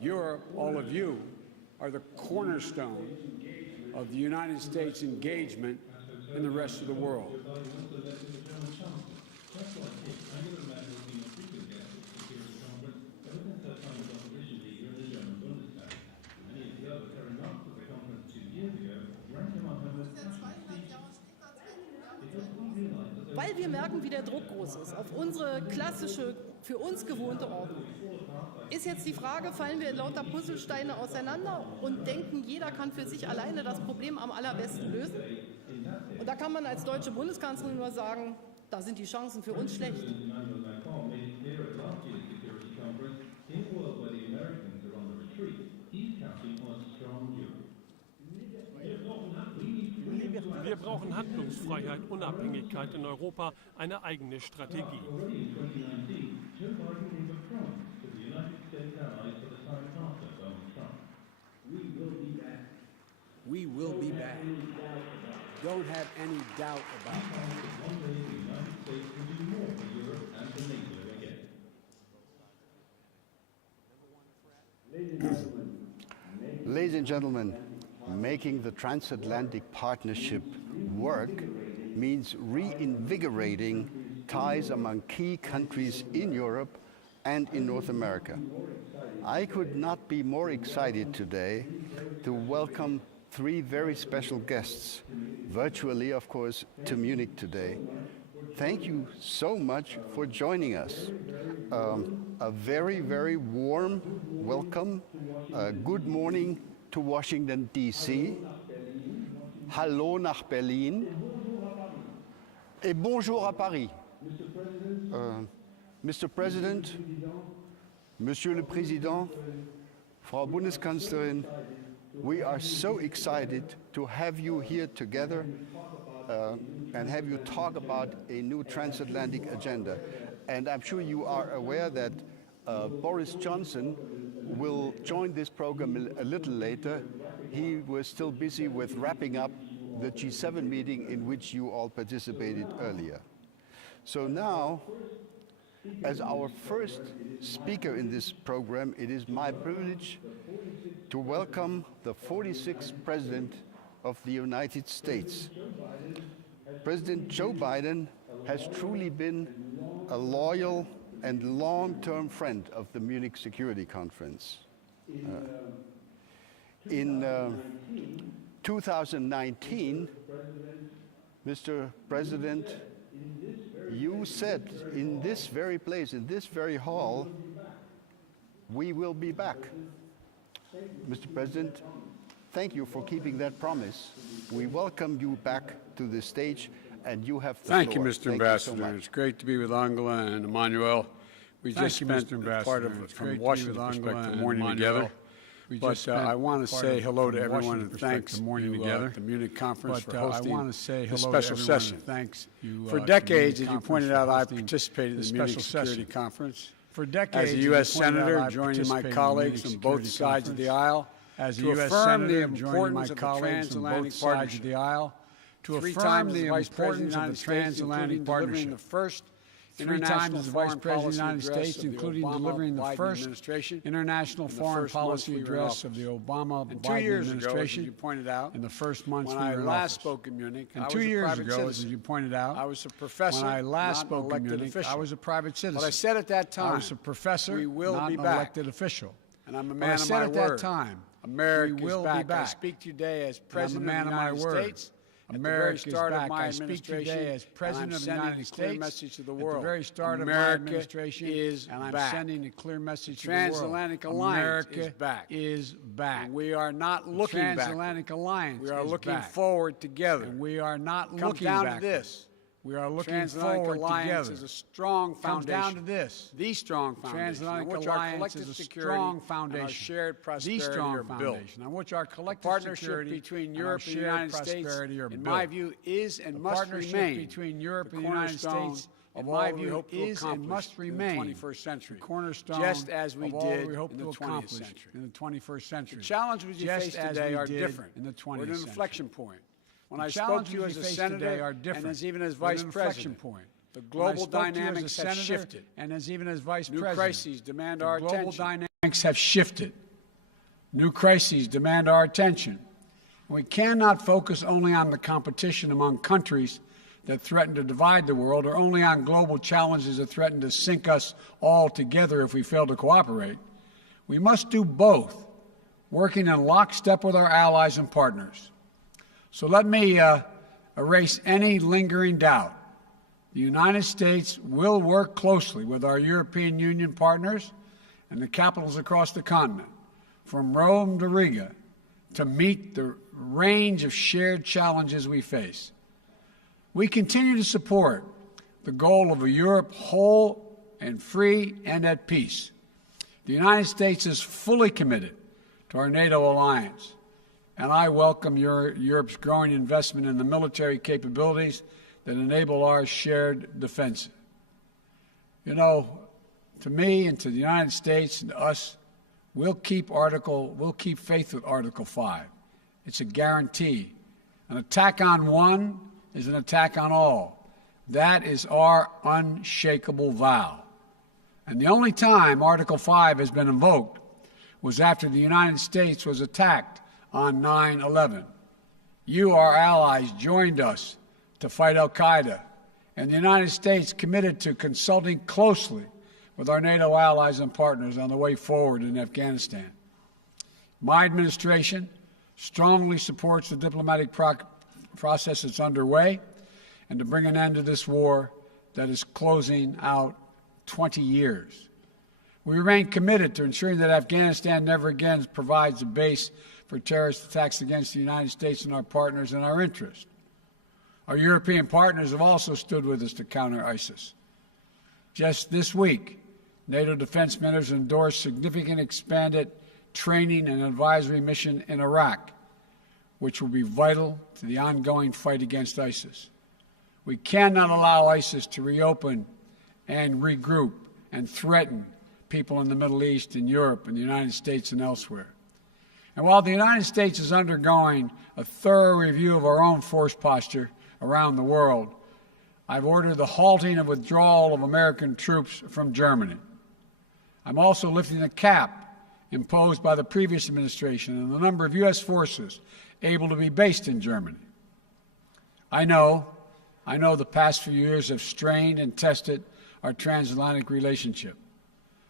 Europe, all of you, are the cornerstone of the United States engagement in the rest of the world. Weil wir merken, wie der Druck groß ist auf unsere klassische, für uns gewohnte Ordnung, ist jetzt die Frage, fallen wir in lauter Puzzlesteine auseinander und denken, jeder kann für sich alleine das Problem am allerbesten lösen? Und da kann man als deutsche Bundeskanzlerin nur sagen, da sind die Chancen für uns schlecht. Wir brauchen Handlungsfreiheit, Unabhängigkeit in Europa, eine eigene Strategie. We will be back. Don't have any doubt about it. Ladies and gentlemen, making the transatlantic partnership work means reinvigorating ties among key countries in Europe and in North America. I could not be more excited today to welcome three very special guests, virtually, of course, to Munich today. Thank you so much for joining us. A very, very warm welcome. Good morning to Washington, D.C. Hallo nach Berlin. Et bonjour à Paris. Mr. President, Monsieur le Président, Frau Bundeskanzlerin, we are so excited to have you here together and have you talk about a new transatlantic agenda. And I'm sure you are aware that Boris Johnson will join this program a little later. He was still busy with wrapping up the G7 meeting in which you all participated earlier. So now, as our first speaker in this program, it is my privilege to welcome the 46th President of the United States. President Joe Biden has truly been a loyal and long-term friend of the Munich Security Conference. In 2019, Mr. President, you said in this very place, in this very hall, we will be back. Mr. President, thank you for keeping that promise. We welcome you back to the stage, and you have the floor. Thank you, Mr. Ambassador. It's great to be with Angela and Emmanuel. We just spent part of from Washington perspective the morning together. But I want to say hello to everyone and thanks the Munich Conference for hosting this special session. For decades, as you pointed out, I've participated in the Munich Security Conference. As a U.S. Senator, joining my colleagues on both sides of the aisle to affirm the importance of the transatlantic partnership. To affirm the importance of the transatlantic partnership. The first three times as Vice President of the United States, including delivering the first international foreign policy address of the Obama-Biden administration. As you pointed out, in the first months when I last spoke in Munich, and 2 years ago, as you pointed out, I was a professor. When I last spoke in Munich, I was a private citizen. But I said at that time, I was a professor, we will not be an elected official. And I'm a man of my word. I said at that time, America will be back. I speak today as President of the United States. America is back. I speak today as President of the United States. Message to the world. At the very start of my administration, and I'm sending a clear message to the world. Transatlantic Alliance is back. We are not looking back. Transatlantic Alliance is back. We are looking forward together. And we are not looking back. Come down to this. We are looking forward together. Is a strong foundation. Comes down to this. The strong foundation. Transatlantic Alliance is a strong foundation. And our shared prosperity are built. On which our collective partnership between Europe and the United States, in my view, is and must remain between Europe and the United States. In my view, is and must remain in the 21st century. Cornerstone, just as we did in the 20th century. In the 21st century. The challenges we face today are different. In the 20th century. We're at an inflection point. When I spoke to you as a senator and as even as vice president, the global dynamics have shifted. And as even as vice president, new crises demand our attention. have shifted. New crises demand our attention. We cannot focus only on the competition among countries that threaten to divide the world, or only on global challenges that threaten to sink us all together if we fail to cooperate. We must do both, working in lockstep with our allies and partners. So let me erase any lingering doubt. The United States will work closely with our European Union partners and the capitals across the continent, from Rome to Riga, to meet the range of shared challenges we face. We continue to support the goal of a Europe whole and free and at peace. The United States is fully committed to our NATO alliance, and I welcome Europe's growing investment in the military capabilities that enable our shared defense. You know, to me and to the United States and to us, we'll keep faith with Article 5. It's a guarantee. An attack on one is an attack on all. That is our unshakable vow. And the only time Article 5 has been invoked was after the United States was attacked on 9/11. You, our allies, joined us to fight al-Qaeda, and the United States committed to consulting closely with our NATO allies and partners on the way forward in Afghanistan. My administration strongly supports the diplomatic process that's underway and to bring an end to this war that is closing out 20 years. We remain committed to ensuring that Afghanistan never again provides a base for terrorist attacks against the United States and our partners and our interests. Our European partners have also stood with us to counter ISIS. Just this week, NATO defense ministers endorsed significant expanded training and advisory mission in Iraq, which will be vital to the ongoing fight against ISIS. We cannot allow ISIS to reopen and regroup and threaten people in the Middle East, in Europe, in the United States, and elsewhere. And while the United States is undergoing a thorough review of our own force posture around the world, I've ordered the halting of withdrawal of American troops from Germany. I'm also lifting the cap imposed by the previous administration on the number of U.S. forces able to be based in Germany. I know the past few years have strained and tested our transatlantic relationship,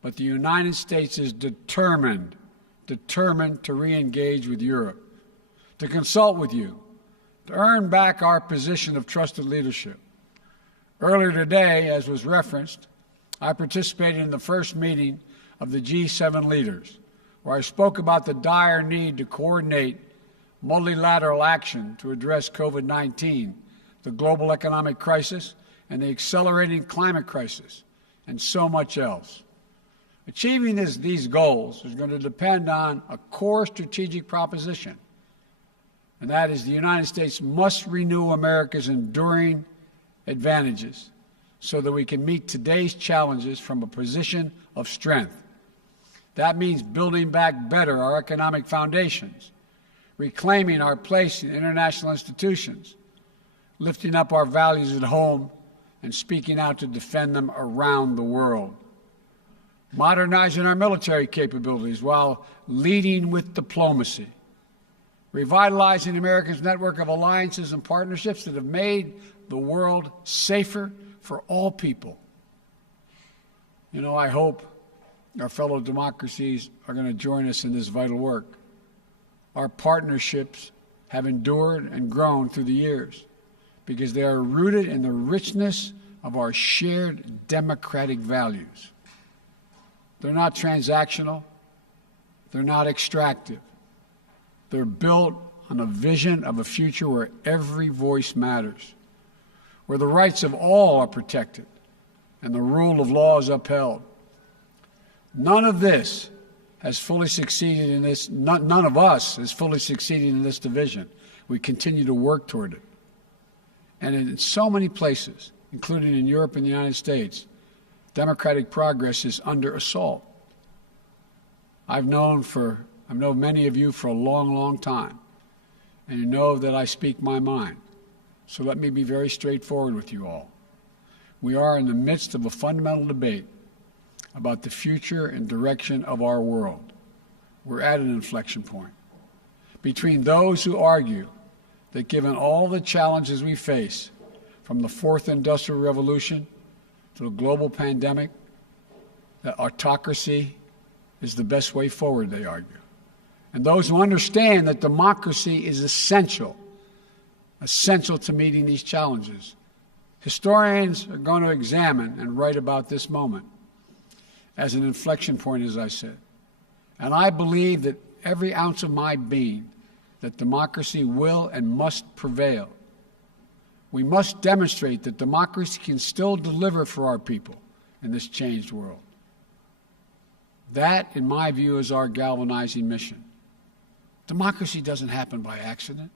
but the United States is determined to re-engage with Europe, to consult with you, to earn back our position of trusted leadership. Earlier today, as was referenced, I participated in the first meeting of the G7 leaders, where I spoke about the dire need to coordinate multilateral action to address COVID-19, the global economic crisis, and the accelerating climate crisis, and so much else. Achieving these goals is going to depend on a core strategic proposition, and that is the United States must renew America's enduring advantages so that we can meet today's challenges from a position of strength. That means building back better our economic foundations, reclaiming our place in international institutions, lifting up our values at home, and speaking out to defend them around the world. Modernizing our military capabilities while leading with diplomacy. Revitalizing America's network of alliances and partnerships that have made the world safer for all people. You know, I hope our fellow democracies are going to join us in this vital work. Our partnerships have endured and grown through the years because they are rooted in the richness of our shared democratic values. They're not transactional. They're not extractive. They're built on a vision of a future where every voice matters, where the rights of all are protected and the rule of law is upheld. None of this has fully succeeded in this, none of us has fully succeeded in this division. We continue to work toward it. And in so many places, including in Europe and the United States, democratic progress is under assault. I've known many of you for a long, long time, and you know that I speak my mind. So let me be very straightforward with you all. We are in the midst of a fundamental debate about the future and direction of our world. We're at an inflection point. Between those who argue that given all the challenges we face, from the fourth industrial revolution to the global pandemic, that autocracy is the best way forward, they argue. And those who understand that democracy is essential to meeting these challenges. Historians are going to examine and write about this moment as an inflection point, as I said. And I believe that every ounce of my being that democracy will and must prevail. We must demonstrate that democracy can still deliver for our people in this changed world. That, in my view, is our galvanizing mission. Democracy doesn't happen by accident.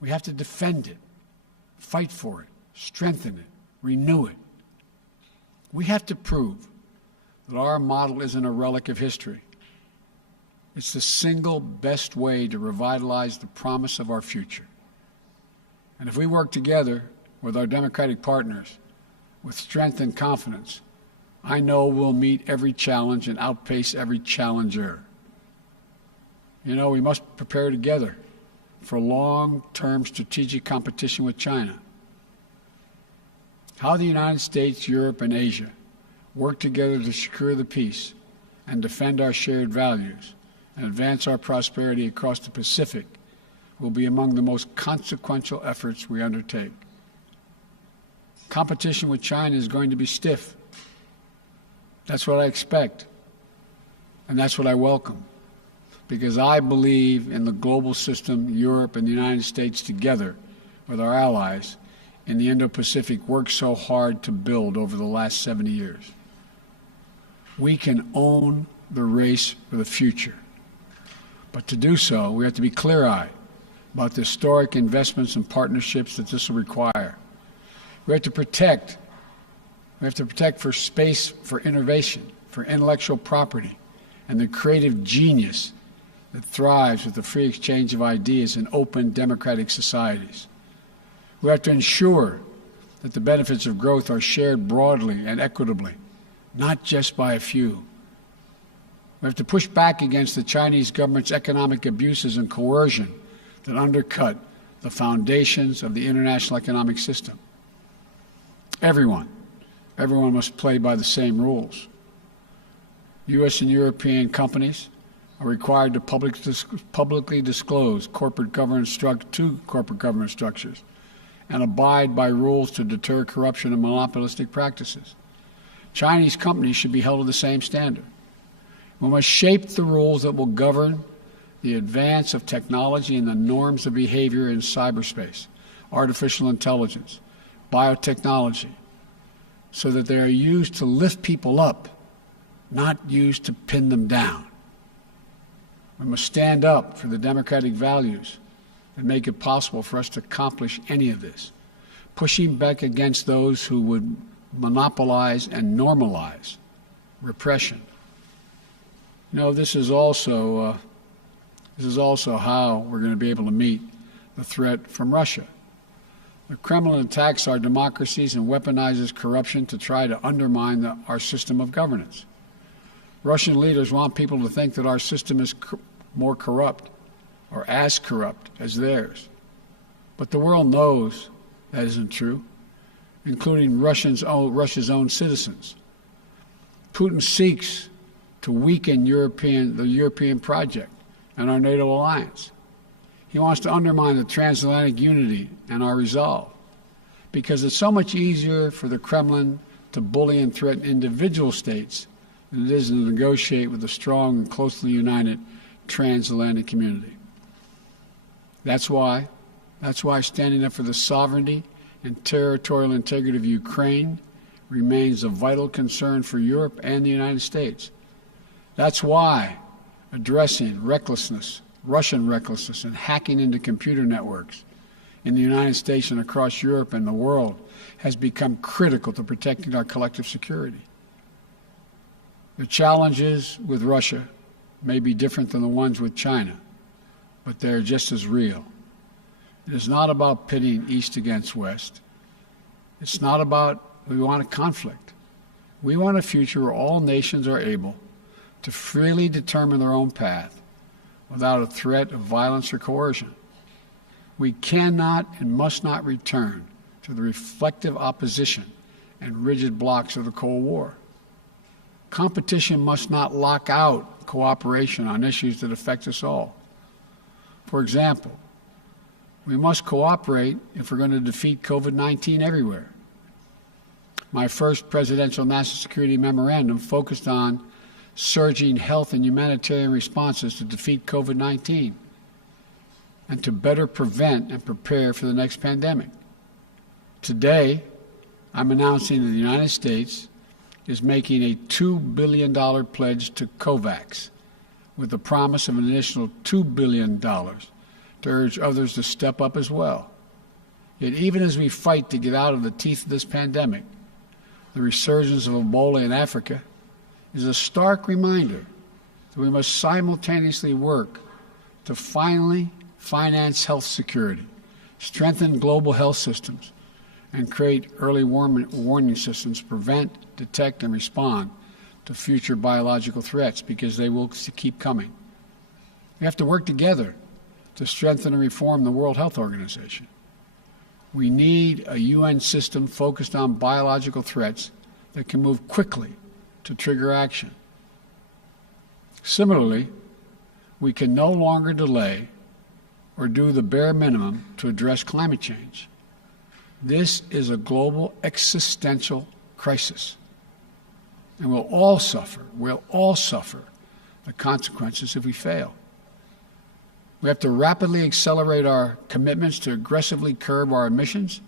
We have to defend it, fight for it, strengthen it, renew it. We have to prove that our model isn't a relic of history. It's the single best way to revitalize the promise of our future. And if we work together with our democratic partners with strength and confidence, I know we'll meet every challenge and outpace every challenger. You know, we must prepare together for long-term strategic competition with China. How the United States, Europe, and Asia work together to secure the peace and defend our shared values and advance our prosperity across the Pacific will be among the most consequential efforts we undertake. Competition with China is going to be stiff. That's what I expect, and that's what I welcome, because I believe in the global system Europe and the United States together with our allies in the Indo-Pacific worked so hard to build over the last 70 years. We can own the race for the future. But to do so, we have to be clear-eyed about the historic investments and partnerships that this will require. We have to protect for space for innovation, for intellectual property, and the creative genius that thrives with the free exchange of ideas in open democratic societies. We have to ensure that the benefits of growth are shared broadly and equitably, not just by a few. We have to push back against the Chinese government's economic abuses and coercion that undercut the foundations of the international economic system. Everyone must play by the same rules. U.S. and European companies are required to publicly disclose corporate governance structures and abide by rules to deter corruption and monopolistic practices. Chinese companies should be held to the same standard. We must shape the rules that will govern the advance of technology and the norms of behavior in cyberspace, artificial intelligence, biotechnology, so that they are used to lift people up, not used to pin them down. We must stand up for the democratic values that make it possible for us to accomplish any of this, pushing back against those who would monopolize and normalize repression. You know, this is also how we're going to be able to meet the threat from Russia. The Kremlin attacks our democracies and weaponizes corruption to try to undermine our system of governance. Russian leaders want people to think that our system is more corrupt or as corrupt as theirs. But the world knows that isn't true, including Russia's own citizens. Putin seeks to weaken the European project and our NATO alliance. He wants to undermine the transatlantic unity and our resolve, because it's so much easier for the Kremlin to bully and threaten individual states than it is to negotiate with a strong and closely united transatlantic community. That's why standing up for the sovereignty and territorial integrity of Ukraine remains a vital concern for Europe and the United States. That's why addressing Russian recklessness and hacking into computer networks in the United States and across Europe and the world has become critical to protecting our collective security. The challenges with Russia may be different than the ones with China, but they're just as real. It is not about pitting East against West. It's not about we want a conflict. We want a future where all nations are able to freely determine their own path without a threat of violence or coercion. We cannot and must not return to the reflective opposition and rigid blocks of the Cold War. Competition must not lock out cooperation on issues that affect us all. For example, we must cooperate if we're going to defeat COVID-19 everywhere. My first presidential national security memorandum focused on surging health and humanitarian responses to defeat COVID-19 and to better prevent and prepare for the next pandemic. Today, I'm announcing that the United States is making a $2 billion pledge to COVAX with the promise of an additional $2 billion to urge others to step up as well. Yet even as we fight to get out of the teeth of this pandemic, the resurgence of Ebola in Africa is a stark reminder that we must simultaneously work to finally finance health security, strengthen global health systems, and create early warning systems to prevent, detect, and respond to future biological threats, because they will keep coming. We have to work together to strengthen and reform the World Health Organization. We need a UN system focused on biological threats that can move quickly to trigger action. Similarly, we can no longer delay or do the bare minimum to address climate change. This is a global existential crisis, and we'll all suffer the consequences if we fail. We have to rapidly accelerate our commitments to aggressively curb our emissions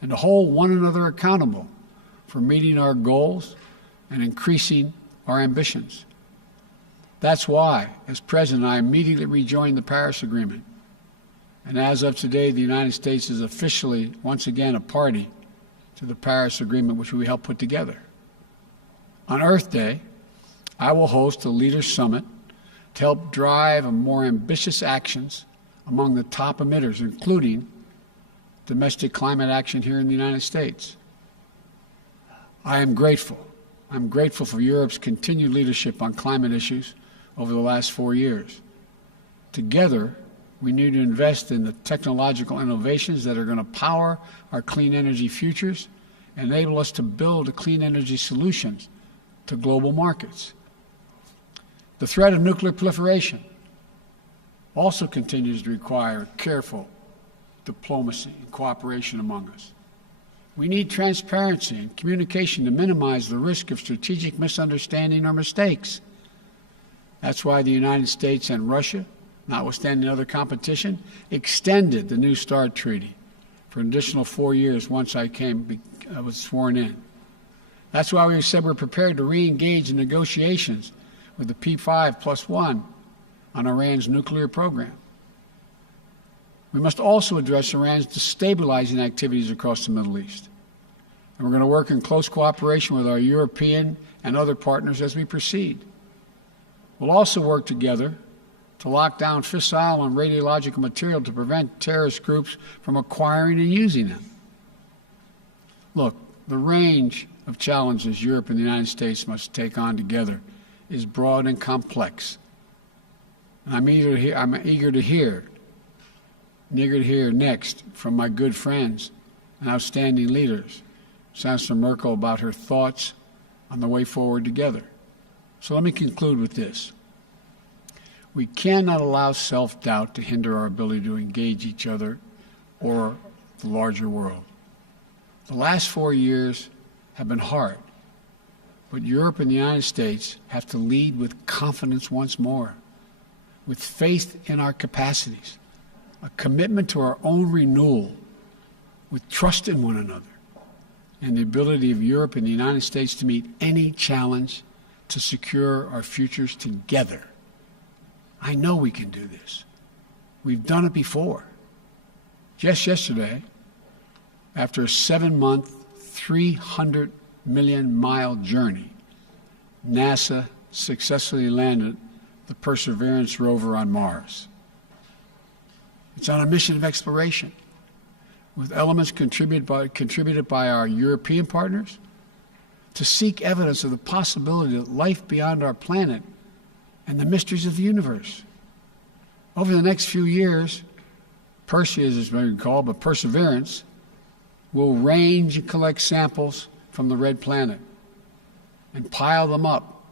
and to hold one another accountable for meeting our goals and increasing our ambitions. That's why, as president, I immediately rejoined the Paris Agreement. And as of today, the United States is officially, once again, a party to the Paris Agreement, which we helped put together. On Earth Day, I will host a Leaders Summit to help drive more ambitious actions among the top emitters, including domestic climate action here in the United States. I'm grateful for Europe's continued leadership on climate issues over the last 4 years. Together, we need to invest in the technological innovations that are going to power our clean energy futures and enable us to build clean energy solutions to global markets. The threat of nuclear proliferation also continues to require careful diplomacy and cooperation among us. We need transparency and communication to minimize the risk of strategic misunderstanding or mistakes. That's why the United States and Russia, notwithstanding other competition, extended the New START Treaty for an additional 4 years once I was sworn in. That's why we said we're prepared to re-engage in negotiations with the P5+1 on Iran's nuclear program. We must also address Iran's destabilizing activities across the Middle East. And we're going to work in close cooperation with our European and other partners as we proceed. We'll also work together to lock down fissile and radiological material to prevent terrorist groups from acquiring and using them. Look, the range of challenges Europe and the United States must take on together is broad and complex. And I'm eager to hear next from my good friends and outstanding leaders, Chancellor Merkel, about her thoughts on the way forward together. So let me conclude with this. We cannot allow self-doubt to hinder our ability to engage each other or the larger world. The last 4 years have been hard, but Europe and the United States have to lead with confidence once more, with faith in our capacities, a commitment to our own renewal, with trust in one another, and the ability of Europe and the United States to meet any challenge to secure our futures together. I know we can do this. We've done it before. Just yesterday, after a 7-month, 300 million-mile journey, NASA successfully landed the Perseverance rover on Mars. It's on a mission of exploration, with elements contributed by our European partners, to seek evidence of the possibility of life beyond our planet and the mysteries of the universe. Over the next few years, Perseus is maybe called, but Perseverance will range and collect samples from the red planet and pile them up.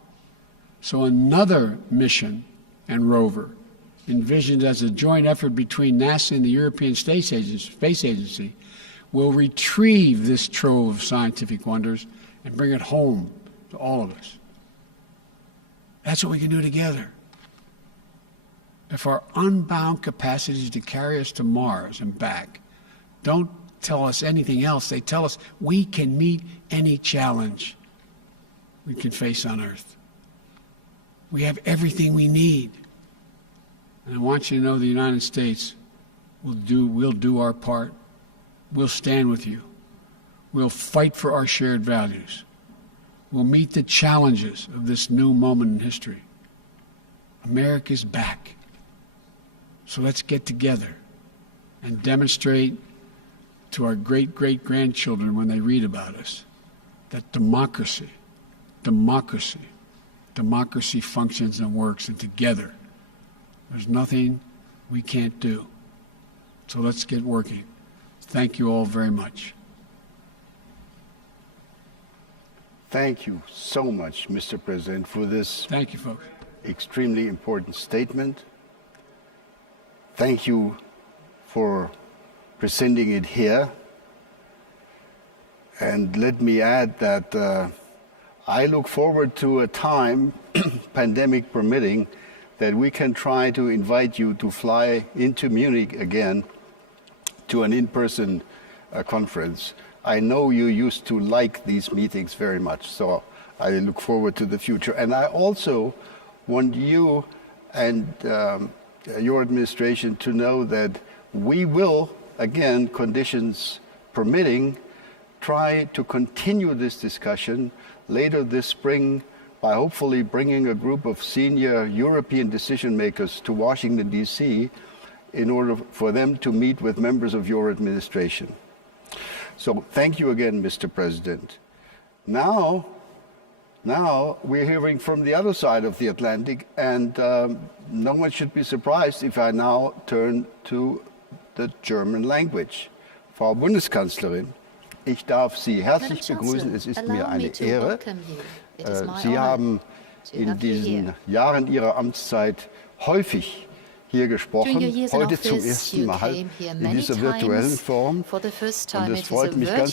So another mission and rover, envisioned as a joint effort between NASA and the European Space Agency, will retrieve this trove of scientific wonders and bring it home to all of us. That's what we can do together. If our unbound capacities to carry us to Mars and back don't tell us anything else, they tell us we can meet any challenge we can face on Earth. We have everything we need. And I want you to know the United States we'll do our part. We'll stand with you. We'll fight for our shared values. We'll meet the challenges of this new moment in history. America's back. So let's get together and demonstrate to our great-great-grandchildren when they read about us that democracy functions and works, and together there's nothing we can't do. So let's get working. Thank you all very much. Thank you so much, Mr. President, for this Thank you, folks. extremely important statement. Thank you for presenting it here. And let me add that I look forward to a time, pandemic permitting, that we can try to invite you to fly into Munich again to an in-person conference. I know you used to like these meetings very much, so I look forward to the future. And I also want you and your administration to know that we will, again, conditions permitting, try to continue this discussion later this spring by hopefully bringing a group of senior European decision makers to Washington, D.C. in order for them to meet with members of your administration. So thank you again, Mr. President. Now we're hearing from the other side of the Atlantic, and no one should be surprised if I now turn to the German language. Frau Bundeskanzlerin, ich darf Sie herzlich begrüßen. Es ist mir eine Ehre. Sie haben in diesen Jahren Ihrer Amtszeit häufig hier gesprochen, heute zum ersten Mal in dieser virtuellen Form. Und es freut mich ganz